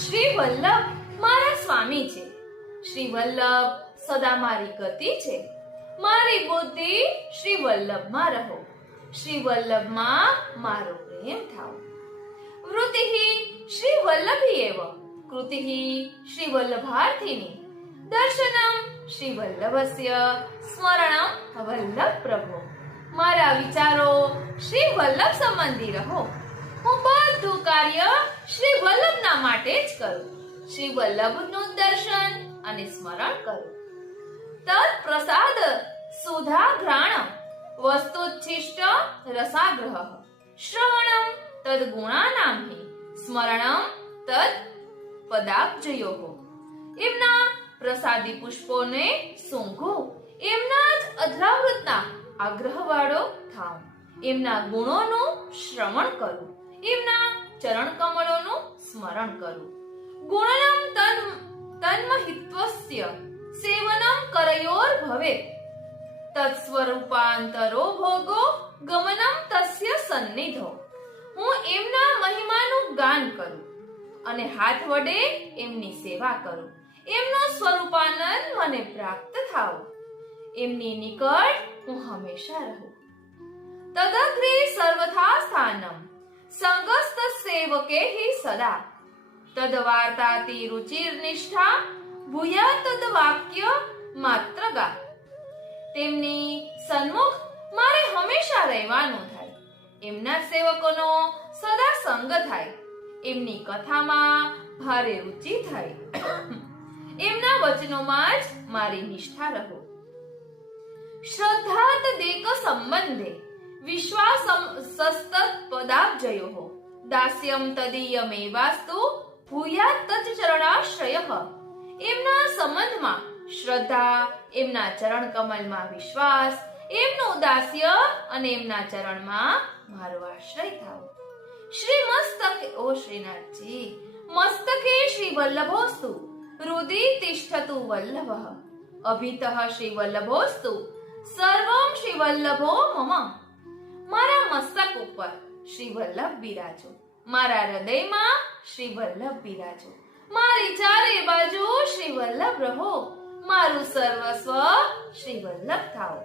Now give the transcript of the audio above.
શ્રી વલ્લભ મારા સ્વામી છે. શ્રી વલ્લભ સદા મારી ગતિ છે. મારી બુદ્ધિ શ્રી વલ્લભમાં રહો. શ્રી વલ્લભમાં મારો પ્રેમ થાઓ. વૃત્તિહિ શ્રી વલ્લભી એવ કૃતિહિ શ્રી વલ્લભાર્થિની દર્શનમ શ્રી વલ્લભસ્ય સ્મરણમ વલ્લભ પ્રભો. મારા વિચારો શ્રી વલ્લભ સંબંધી રહો. હું બધું કાર્ય શ્રી વલ્લભના માટે જ કરું. શ્રી વલ્લભનું દર્શન અને સ્મરણ કરું. તત્ પ્રસાદ સુધાઘ્રાણમ વસ્તુચ્છિષ્ટ રસાગ્રહ શ્રવણમ તદ ગુણાનામ હિ સ્મરણમ તદ પદાબ્જયોઃ. એમના પ્રસાદી પુષ્પોને સૂંઘું, એમના જ અધરાવૃતના આગ્રહવાળો થાઉં, એમના ગુણોનું શ્રવણ કરું, એમના ચરણ કમળોનું સ્મરણ કરું. ગુણનમ તન્મહિત્વસ્ય સેવનમ કરયોર ભવેત તત્સ્વરૂપાંતરો ભોગો ગમનમ તસ્ય સન્નિધો. હું એમના મહિમાનું ગાન કરું અને હાથ વડે એમની સેવા કરું. એમનો સ્વરૂપાનંદ મને પ્રાપ્ત થાવ. એમની નિકટ હું હંમેશા રહું. તદગ્રે સર્વથા સ્થાનમ સંગસ્ત સેવકે હિ સદા તદ વાર્તાતિ રુચિર નિષ્ઠા ભૂયા તદ વાક્ય માત્રગા. તેમની સન્મુખ મારે હંમેશા રહેવાનું થાય. એમના સેવકોનો સદા સંગ થાય. એમની કથામાં ભારે રુચિ થાય. એમના વચનોમાં જ મારી નિષ્ઠા રહો. શ્રદ્ધાત દેક સંબંધે વિશ્વાસમ સસ્તત પદાબ્જયોઃ દાસ્યમ તદીયમેવાસ્તુ ભૂયાત તચ ચરણાશ્રયઃ. એમના સંબંધમાં શ્રદ્ધા, એમના ચરણ કમલમાં વિશ્વાસ, એમનું દાસ્ય અને એમના ચરણમાં મારો આશ્રય થાવ. શ્રી મસ્તકે ઓ શ્રીનાથજી મસ્તકે શ્રી વલ્લભોસ્તુ હૃદય તિષ્ઠતુ વલ્લભઃ અભિતઃ શ્રી વલ્લભોસ્તુ સર્વમ શ્રી વલ્લભો મમ. મારા મસ્તક ઉપર શ્રી વલ્લભ બિરાજો. મારા હૃદયમાં શ્રી વલ્લભ બિરાજો. મારી ચારે બાજુ શ્રી વલ્લભ રહો. મારું સર્વસ્વ શ્રી વલ્લભ થાઓ.